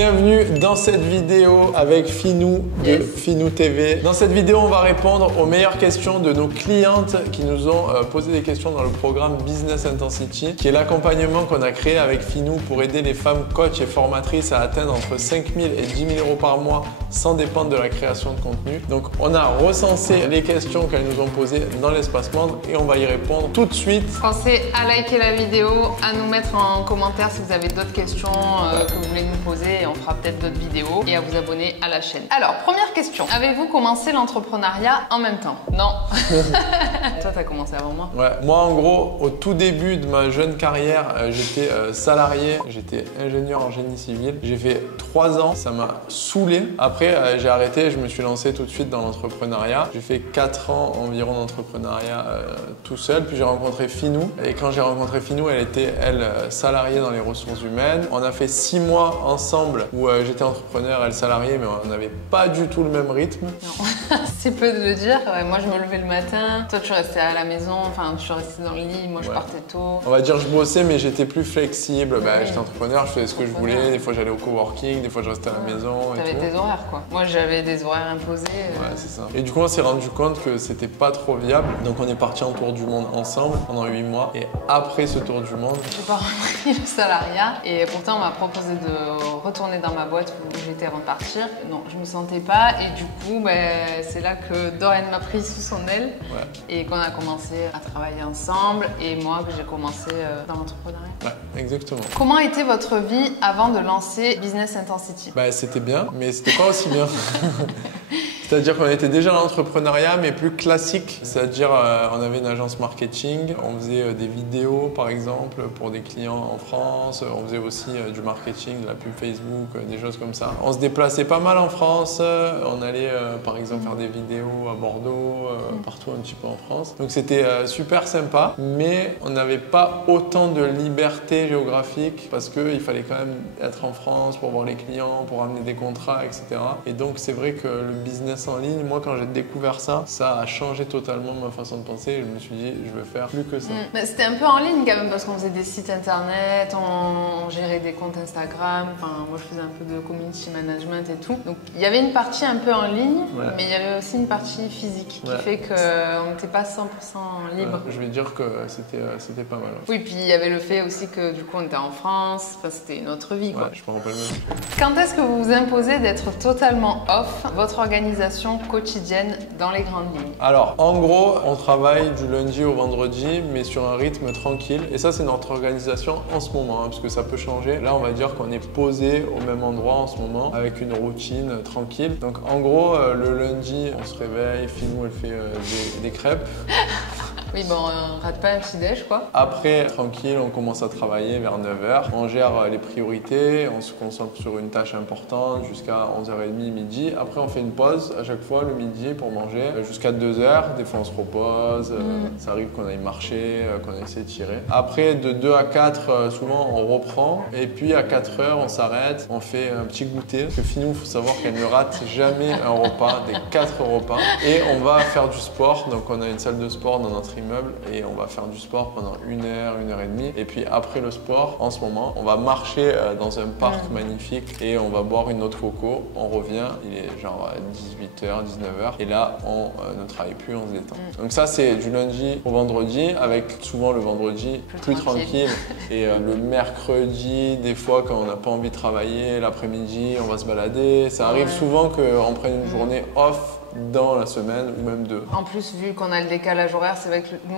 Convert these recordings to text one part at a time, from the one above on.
Bienvenue dans cette vidéo avec Finou de Finou TV. Dans cette vidéo, on va répondre aux meilleures questions de nos clientes qui nous ont posé des questions dans le programme Business Intensity, qui est l'accompagnement qu'on a créé avec Finou pour aider les femmes coachs et formatrices à atteindre entre 5 000 et 10 000 euros par mois sans dépendre de la création de contenu. Donc, on a recensé les questions qu'elles nous ont posées dans l'espace membre et on va y répondre tout de suite. Pensez à liker la vidéo, à nous mettre en commentaire si vous avez d'autres questions que vous voulez nous poser et on fera peut-être d'autres vidéos et à vous abonner à la chaîne. Alors, première question. Avez-vous commencé l'entrepreneuriat en même temps? Non. Toi, t'as commencé avant moi? Ouais. Moi, en gros, au tout début de ma jeune carrière, j'étais salarié, j'étais ingénieur en génie civil. J'ai fait 3 ans, ça m'a saoulé. Après, j'ai arrêté, je me suis lancé tout de suite dans l'entrepreneuriat. J'ai fait 4 ans environ d'entrepreneuriat tout seul, puis j'ai rencontré Finou. Et quand j'ai rencontré Finou, elle était, salariée dans les ressources humaines. On a fait 6 mois ensemble où j'étais entrepreneur, elle salariée, mais on n'avait pas du tout le même rythme. Non, c'est peu de le dire. Ouais, moi, je me levais le matin, toi, tu restais à la maison, enfin, tu restais dans le lit, moi, je partais tôt. On va dire je bossais, mais j'étais plus flexible. J'étais entrepreneur, je faisais ce que je voulais. Des fois, j'allais au coworking, des fois, je restais à la maison. T'avais tes horaires, quoi. Moi, j'avais des horaires imposés. Ouais, c'est ça. Et du coup, on s'est rendu compte que c'était pas trop viable. Donc, on est parti en tour du monde ensemble pendant 8 mois. Et après ce tour du monde, j'ai pas repris le salariat. Et pourtant, on m'a proposé de retourner dans ma boîte où j'étais avant de partir. Non, je me sentais pas. Et du coup, c'est là que Dorian m'a pris sous son aile. Ouais. Et qu'on a commencé à travailler ensemble. Et moi, que j'ai commencé dans l'entrepreneuriat. Ouais, exactement. Comment était votre vie avant de lancer Business Intensity? C'était bien, mais c'était pas aussi bien. C'est-à-dire qu'on était déjà dans l'entrepreneuriat, mais plus classique. C'est-à-dire, on avait une agence marketing, on faisait des vidéos, par exemple, pour des clients en France. On faisait aussi du marketing, de la pub Facebook, des choses comme ça. On se déplaçait pas mal en France. On allait, par exemple, faire des vidéos à Bordeaux, partout un petit peu en France. Donc, c'était super sympa, mais on n'avait pas autant de liberté géographique parce qu'il fallait quand même être en France pour voir les clients, pour amener des contrats, etc. Et donc, c'est vrai que le business en ligne, moi quand j'ai découvert ça, ça a changé totalement ma façon de penser et je me suis dit je veux faire plus que ça. C'était un peu en ligne quand même parce qu'on faisait des sites internet, on gérait des comptes Instagram, enfin moi je faisais un peu de community management et tout. Donc il y avait une partie un peu en ligne, mais il y avait aussi une partie physique qui fait qu'on n'était pas 100% libre. Je vais dire que c'était pas mal. Oui, puis il y avait le fait aussi que du coup on était en France, c'était une autre vie quoi. Je me rappelle même. Quand est-ce que vous vous imposez d'être totalement off votre organisation quotidienne dans les grandes lignes? Alors, en gros, on travaille du lundi au vendredi, mais sur un rythme tranquille. Et ça, c'est notre organisation en ce moment, parce que ça peut changer. Là, on va dire qu'on est posé au même endroit en ce moment, avec une routine tranquille. Donc, en gros, le lundi, on se réveille, Finou, elle fait des crêpes. Oui, on rate pas un petit déj, quoi. Après, tranquille, on commence à travailler vers 9h. On gère les priorités, on se concentre sur une tâche importante jusqu'à 11h30, midi. Après, on fait une pause à chaque fois le midi pour manger jusqu'à 2h. Des fois, on se repose. Ça arrive qu'on aille marcher, qu'on aille s'étirer. Après, de 2 à 4, souvent, on reprend. Et puis, à 4h, on s'arrête. On fait un petit goûter. Parce que Finou, il faut savoir qu'elle ne rate jamais un repas, des 4 repas. Et on va faire du sport. Donc, on a une salle de sport dans notre immeuble et on va faire du sport pendant 1h, 1h30. Et puis après le sport, en ce moment, on va marcher dans un parc magnifique et on va boire une autre coco. On revient, il est genre 18h, 19h et là, on ne travaille plus, on se détend. Donc ça, c'est du lundi au vendredi avec souvent le vendredi plus tranquille. Et le mercredi, des fois, quand on n'a pas envie de travailler, l'après-midi, on va se balader. Ça arrive souvent qu'on prenne une journée off dans la semaine ou même 2. En plus, vu qu'on a le décalage horaire, c'est vrai que nous,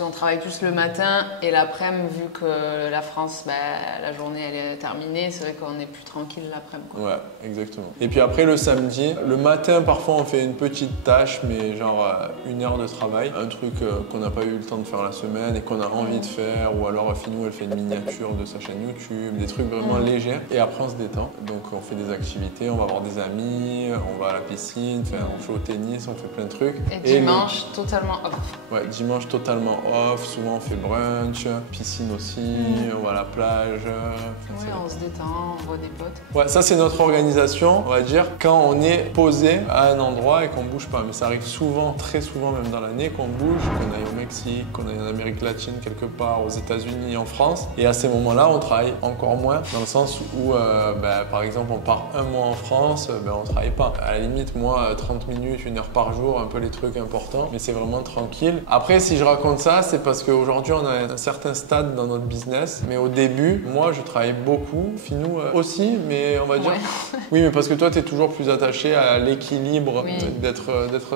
on travaille plus le matin et l'après-midi, vu que la France, la journée elle est terminée, c'est vrai qu'on est plus tranquille l'après-midi. Ouais, exactement. Et puis après le samedi, le matin parfois on fait une petite tâche, mais genre 1 heure de travail, un truc qu'on n'a pas eu le temps de faire la semaine et qu'on a envie de faire, ou alors Finou elle fait une miniature de sa chaîne YouTube, des trucs vraiment légers. Et après on se détend, donc on fait des activités, on va voir des amis, on va à la piscine. piscine, on fait au tennis, on fait plein de trucs. Et dimanche, totalement off. Ouais, dimanche totalement off, souvent on fait brunch, piscine aussi, on va à la plage. Oui, on se détend, on voit des potes. Ouais, ça c'est notre organisation, on va dire, quand on est posé à un endroit et qu'on bouge pas. Mais ça arrive souvent, très souvent même dans l'année, qu'on bouge, qu'on aille au Mexique, qu'on aille en Amérique latine quelque part, aux États-Unis, en France. Et à ces moments-là, on travaille encore moins, dans le sens où, par exemple, on part un mois en France, on travaille pas. À la limite, moi, 30 minutes, 1 heure par jour, un peu les trucs importants, mais c'est vraiment tranquille. Après, si je raconte ça, c'est parce qu'aujourd'hui, on a un certain stade dans notre business. Mais au début, moi, je travaillais beaucoup, Finou aussi, mais on va dire... Ouais. Oui, mais parce que toi, tu es toujours plus attaché à l'équilibre, oui. d'être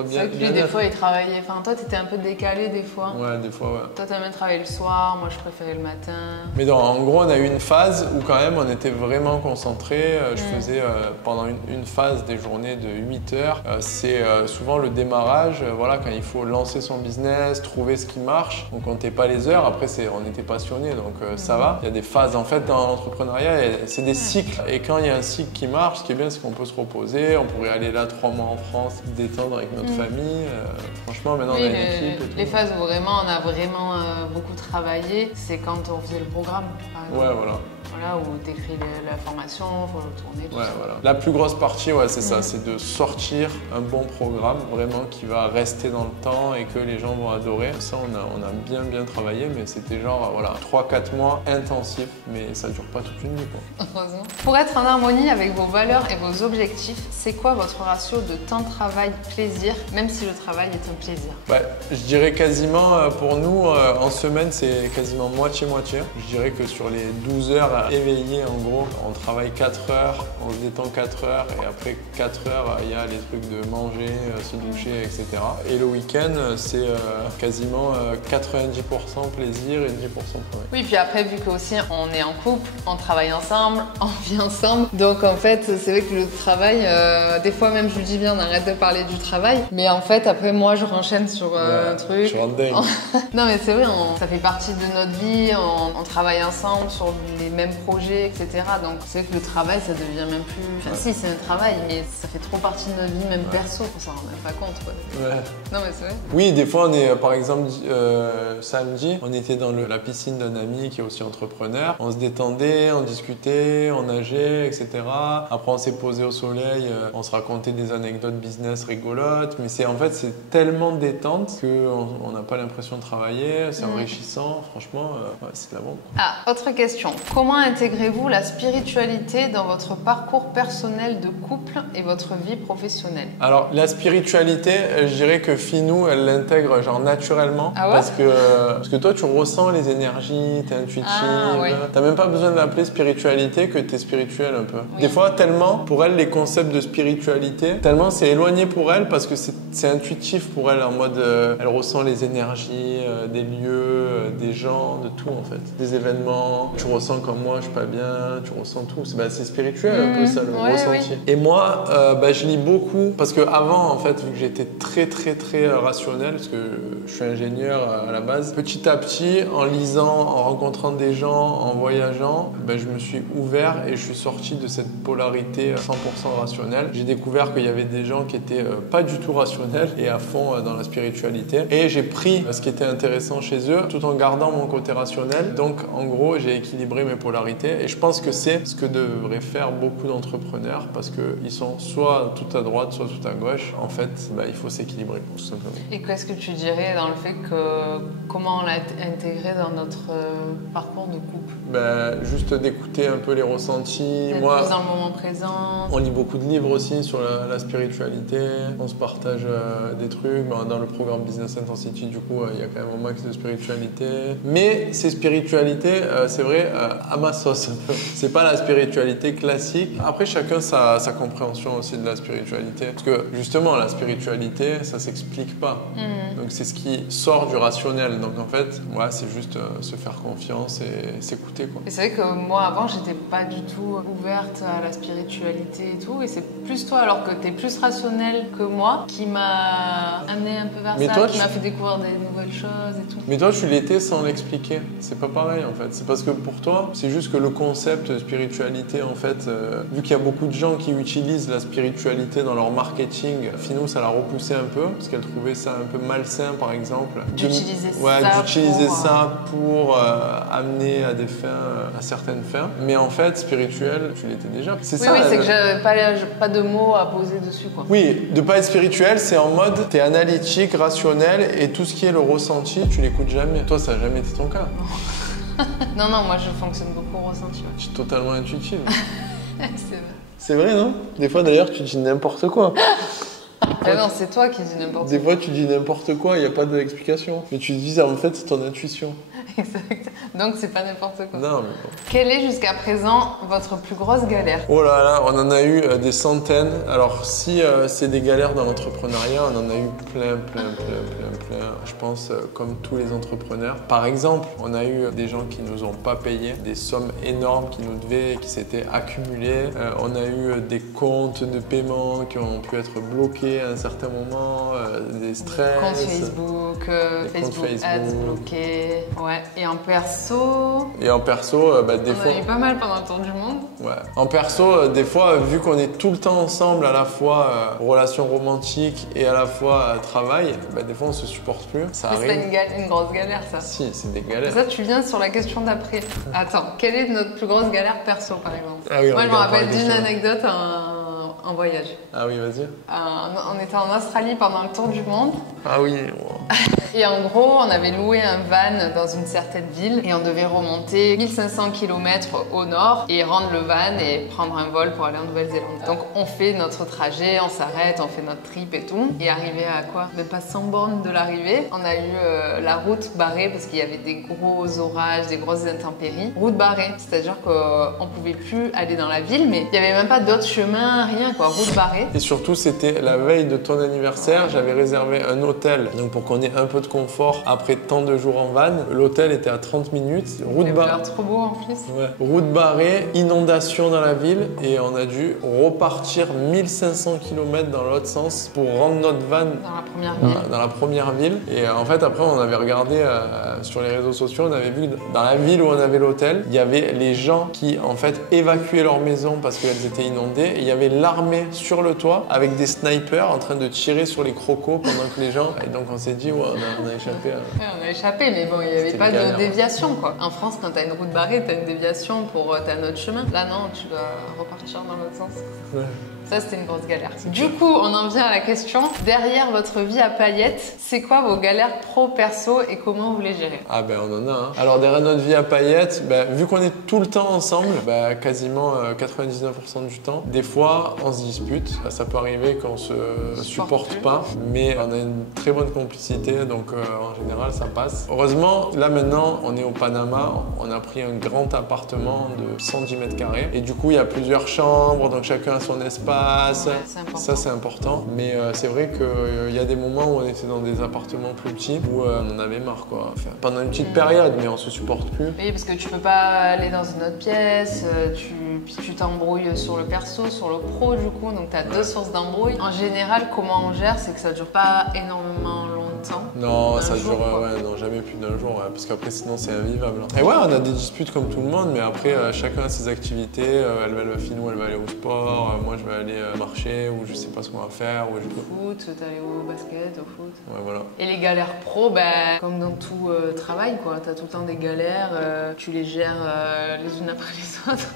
bien. C'est vrai que lui, des fois, il travaillait... Enfin, toi, tu étais un peu décalé des fois. Ouais, des fois, ouais. Toi, t'aimais travailler le soir, moi, je préférais le matin. Mais non, en gros, on a eu une phase où quand même, on était vraiment concentrés. Je faisais pendant une phase des journées de 8 heures. C'est souvent le démarrage, quand il faut lancer son business, trouver ce qui marche. On comptait pas les heures. Après, on était passionnés, donc ça va. Il y a des phases, en fait, dans l'entrepreneuriat, c'est des cycles. Et quand il y a un cycle qui marche, ce qui est bien, c'est qu'on peut se reposer. On pourrait aller là 3 mois en France, se détendre avec notre famille. Franchement, maintenant, on a une équipe. Et tout. Les phases où vraiment, on a vraiment beaucoup travaillé, c'est quand on faisait le programme, par exemple. Ouais, voilà. Voilà, où tu écris la formation, il faut le tourner, tout ça. Voilà. La plus grosse partie, c'est ça, c'est de sortir un bon programme, vraiment qui va rester dans le temps et que les gens vont adorer. Ça, on a bien travaillé, mais c'était genre, 3-4 mois intensifs, mais ça dure pas toute une nuit, quoi. Heureusement. Pour être en harmonie avec vos valeurs et vos objectifs, c'est quoi votre ratio de temps de travail plaisir, même si le travail est un plaisir? Je dirais quasiment, pour nous, en semaine, c'est quasiment moitié-moitié. Je dirais que sur les 12 heures éveillé, en gros, on travaille 4 heures, on se détend 4 heures et après 4 heures, il y a les trucs de manger, se doucher, etc. Et le week-end, c'est quasiment 90% plaisir et 10% travail. Oui, puis après, vu qu'aussi on est en couple, on travaille ensemble, on vit ensemble. Donc en fait, c'est vrai que le travail, des fois même je lui dis bien, on arrête de parler du travail. Mais en fait, après moi, je renchaîne sur un truc. Je rentre dingue. Non mais c'est vrai, ça fait partie de notre vie, on travaille ensemble sur les mêmes projets, etc. Donc c'est vrai que le travail, ça devient même plus... Enfin si, c'est un travail, mais ça fait trop partie de notre vie, même perso, on s'en rend même pas compte, quoi. Ouais. Non mais c'est vrai. Oui, des fois, on est, par exemple, samedi, on était dans la piscine d'un ami qui est aussi entrepreneur. On se détendait, on discutait, on nageait, etc. Après, on s'est posé au soleil, on se racontait des anecdotes business rigolotes. Mais c'est tellement détente qu'on n'a pas l'impression de travailler, c'est enrichissant. Franchement, c'est de la bombe. Ah, autre question. Comment intégrez-vous la spiritualité dans votre parcours personnel de couple et votre vie professionnelle? Alors, la spiritualité, je dirais que Finou, elle l'intègre genre naturellement. Ah ouais? Parce que toi, tu ressens les énergies, t'es intuitive. Ah, oui. T'as même pas besoin d'appeler spiritualité que t'es spirituel un peu. Oui. Des fois, tellement, pour elle, les concepts de spiritualité, tellement c'est éloigné pour elle parce que c'est intuitif pour elle, en mode, elle ressent les énergies des lieux, des gens, de tout en fait. Des événements, tu ressens comme moi, je suis pas bien, tu ressens tout. C'est spirituel un peu ça, le ressenti. Oui. Et moi, je lis beaucoup parce que avant, en fait, vu que j'étais très rationnel, parce que je suis ingénieur à la base, petit à petit, en lisant, en rencontrant des gens, en voyageant, je me suis ouvert et je suis sorti de cette polarité 100% rationnelle. J'ai découvert qu'il y avait des gens qui étaient pas du tout rationnels et à fond dans la spiritualité. Et j'ai pris ce qui était intéressant chez eux tout en gardant mon côté rationnel. Donc, en gros, j'ai équilibré mes polarités et je pense que c'est ce que devraient faire beaucoup d'entrepreneurs parce qu'ils sont soit tout à droite, soit tout à gauche. En fait, il faut s'équilibrer, tout simplement. Et qu'est-ce que tu dirais dans le fait que comment on l'a intégré dans notre parcours de couple? Juste d'écouter un peu les ressentis. D'être plus dans le moment présent. On lit beaucoup de livres aussi sur la spiritualité. On se partage des trucs. Dans le programme Business Intensity, du coup, il y a quand même un max de spiritualité. Mais ces spiritualités, c'est vrai, à ma sauce un peu. C'est pas la spiritualité classique. Après, chacun sa compréhension aussi de la spiritualité. Parce que justement, la spiritualité, ça s'explique pas. Donc c'est ce qui sort du rationnel. Donc en fait, c'est juste se faire confiance et s'écouter, quoi. Et c'est vrai que moi, avant, j'étais pas du tout ouverte à la spiritualité et tout. Et c'est plus toi, alors que t'es plus rationnel que moi, qui m'a m'a amené un peu vers Mais ça, toi, qui m'a fait découvrir des nouvelles choses et tout. Mais toi, tu l'étais sans l'expliquer. C'est pas pareil en fait. C'est parce que pour toi, c'est juste que le concept spiritualité, en fait, vu qu'il y a beaucoup de gens qui utilisent la spiritualité dans leur marketing, Finou, ça l'a repoussé un peu parce qu'elle trouvait ça un peu malsain, par exemple. D'utiliser ça pour amener à des fins, à certaines fins. Mais en fait, spirituel, tu l'étais déjà. C'est ça. Oui, c'est que j'avais pas de mots à poser dessus, quoi. Oui, de pas être spirituel, c'est en mode t'es analytique, rationnel et tout ce qui est le ressenti, tu l'écoutes jamais. Toi, ça n'a jamais été ton cas. Non, moi je fonctionne beaucoup au ressenti. Tu es totalement intuitive. C'est vrai. C'est vrai, non? Des fois d'ailleurs, tu dis n'importe quoi. Non, c'est toi qui dis n'importe quoi. Des fois, tu dis n'importe quoi, il n'y a pas d'explication. Mais tu te dis, en fait, c'est ton intuition. Exact. Donc, c'est pas n'importe quoi. Non, mais bon. Quelle est jusqu'à présent votre plus grosse galère? Oh là là, on en a eu des centaines. Alors, si c'est des galères dans l'entrepreneuriat, on en a eu plein. Je pense, comme tous les entrepreneurs. Par exemple, on a eu des gens qui nous ont pas payé, des sommes énormes qui nous devaient, qui s'étaient accumulées. On a eu des comptes de paiement qui ont pu être bloqués à un certain moment, des stress. Compte Facebook, Facebook Ads bloqués. Ouais. Et en perso? Et en perso, des fois. On a eu pas mal pendant le tour du monde. Ouais. En perso, des fois, vu qu'on est tout le temps ensemble, à la fois relation romantique et à la fois travail, des fois on se supporte plus. Ça arrive. C'est une grosse galère, ça. Si, c'est des galères. Ça, tu viens sur la question d'après. Attends, quelle est notre plus grosse galère perso, par exemple? Ah oui, moi, je me rappelle d'une anecdote en voyage. Ah oui, vas-y. On était en Australie pendant le tour du monde. Ah oui. Et en gros, on avait loué un van dans une certaine ville et on devait remonter 1500 km au nord et rendre le van et prendre un vol pour aller en Nouvelle-Zélande. Donc on fait notre trajet, on s'arrête, on fait notre trip et tout. Et arrivé à quoi? Même pas 100 bornes de l'arrivée, on a eu la route barrée parce qu'il y avait des gros orages, des grosses intempéries. Route barrée, c'est-à-dire qu'on pouvait plus aller dans la ville, mais il n'y avait même pas d'autres chemins, rien quoi, route barrée. Et surtout, c'était la veille de ton anniversaire, j'avais réservé un hôtel, donc pour qu'on ait un peu de confort après tant de jours en van. L'hôtel était à 30 minutes, route barrée. Trop beau en plus. Ouais. Route barrée, inondation dans la ville et on a dû repartir 1500 km dans l'autre sens pour rendre notre van dans la première ville. Dans la première ville. Et en fait, après, on avait regardé sur les réseaux sociaux, on avait vu que dans la ville où on avait l'hôtel, il y avait les gens qui en fait évacuaient leur maison parce qu'elles étaient inondées et il y avait l'armée sur le toit avec des snipers en train de tirer sur les crocos pendant que les gens... Et donc on s'est dit, ouais, on a échappé. Ouais, on a échappé, mais bon, il n'y avait pas de déviation, quoi. En France, quand tu as une route barrée, tu as une déviation pour t'as un autre chemin. Là, non, tu dois repartir dans l'autre sens. Ouais. Ça, c'était une grosse galère. Du coup, on en vient à la question. Derrière votre vie à paillettes, c'est quoi vos galères pro-perso et comment vous les gérez? Ah on en a. Hein. Alors derrière notre vie à paillettes, vu qu'on est tout le temps ensemble, quasiment 99% du temps, des fois on se dispute. Ça peut arriver qu'on se supporte pas, mais on a une très bonne complicité, donc en général ça passe. Heureusement, là maintenant, on est au Panama, on a pris un grand appartement de 110 mètres carrés et du coup il y a plusieurs chambres, donc chacun a son espace. Ouais, ça c'est important, mais c'est vrai qu'il y a des moments où on était dans des appartements plus petits où on en avait marre quoi. Enfin, pendant une petite période, mais on se supporte plus. Oui, parce que tu peux pas aller dans une autre pièce, puis tu t'embrouilles sur le perso, sur le pro du coup, donc tu as deux sources d'embrouille. En général, comment on gère, c'est que ça dure pas énormément longtemps. Non, ça dure non, jamais plus d'un jour, parce qu'après sinon c'est invivable. Et ouais, on a des disputes comme tout le monde, mais après chacun a ses activités. Elle va aller au sport, moi je vais aller marcher ou je sais pas ce qu'on va faire. Ou foot, t'aller au basket, au foot. Ouais, voilà. Et les galères pro, comme dans tout travail, quoi. T'as tout le temps des galères, tu les gères les unes après les autres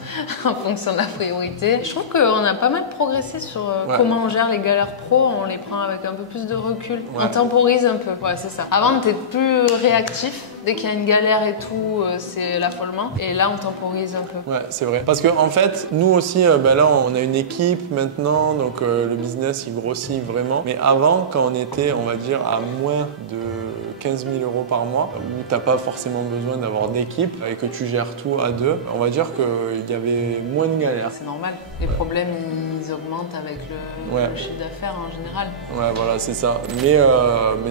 en fonction de la priorité. Je trouve qu'on a pas mal progressé sur comment on gère les galères pro, on les prend avec un peu plus de recul. Ouais. On temporise un peu, ouais, c'est ça. Avant, on était plus réactif. Dès qu'il y a une galère et tout, c'est l'affolement. Et là, on temporise un peu. Ouais, c'est vrai. Parce qu'en fait, nous aussi, là, on a une équipe maintenant, donc le business, il grossit vraiment. Mais avant, quand on était, on va dire, à moins de 15 000 € par mois, où tu n'as pas forcément besoin d'avoir d'équipe et que tu gères tout à deux, on va dire qu'il y avait moins de galères. C'est normal. Les problèmes, ils augmentent avec le chiffre d'affaires en général. Ouais, voilà, c'est ça. Mais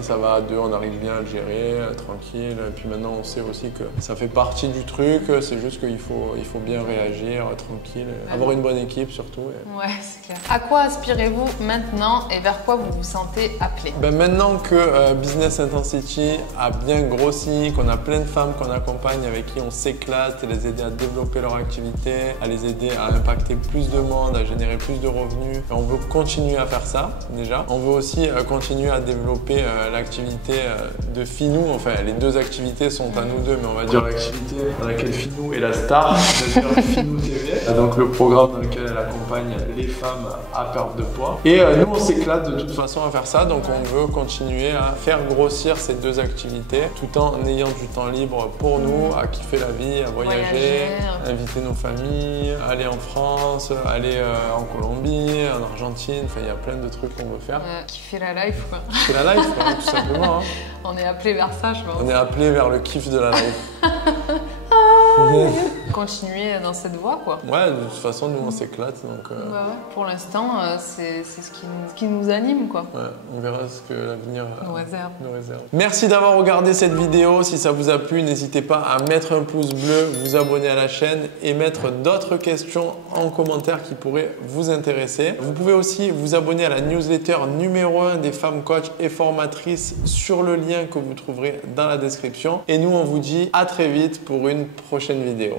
ça va à deux, on arrive bien à le gérer, tranquille. Puis puis maintenant, on sait aussi que ça fait partie du truc. C'est juste qu'il faut bien réagir, tranquille, avoir une bonne équipe surtout. Ouais, c'est clair. À quoi aspirez-vous maintenant et vers quoi vous vous sentez appelé? Maintenant que Business Intensity a bien grossi, qu'on a plein de femmes qu'on accompagne avec qui on s'éclate, les aider à développer leur activité, à les aider à impacter plus de monde, à générer plus de revenus. On veut continuer à faire ça déjà. On veut aussi continuer à développer l'activité de Finou. Enfin, les deux activités sont à nous deux, mais on va dire l'activité dans laquelle Finou est la star, c'est-à-dire Finou TV. Donc le programme dans lequel elle accompagne les femmes à perdre de poids. Et nous, on s'éclate de toute façon à faire ça. Donc on veut continuer à faire grossir ces deux activités tout en ayant du temps libre pour nous, à kiffer la vie, à voyager, inviter nos familles, aller en France, aller en Colombie, en Argentine. Enfin, il y a plein de trucs qu'on veut faire. Kiffer la life, quoi. Kiffer la life, quoi, tout simplement. Hein. On est appelé vers ça, je pense. On est appelé vers le kiff de la life. Continuer dans cette voie, quoi. Ouais, de toute façon, nous, on s'éclate. Donc, ouais. Pour l'instant, c'est ce qui nous anime, quoi. Ouais, on verra ce que l'avenir nous réserve. Merci d'avoir regardé cette vidéo. Si ça vous a plu, n'hésitez pas à mettre un pouce bleu, vous abonner à la chaîne et mettre d'autres questions en commentaire qui pourraient vous intéresser. Vous pouvez aussi vous abonner à la newsletter numéro 1 des femmes coach et formatrices sur le lien que vous trouverez dans la description. Et nous, on vous dit à très vite pour une prochaine vidéo.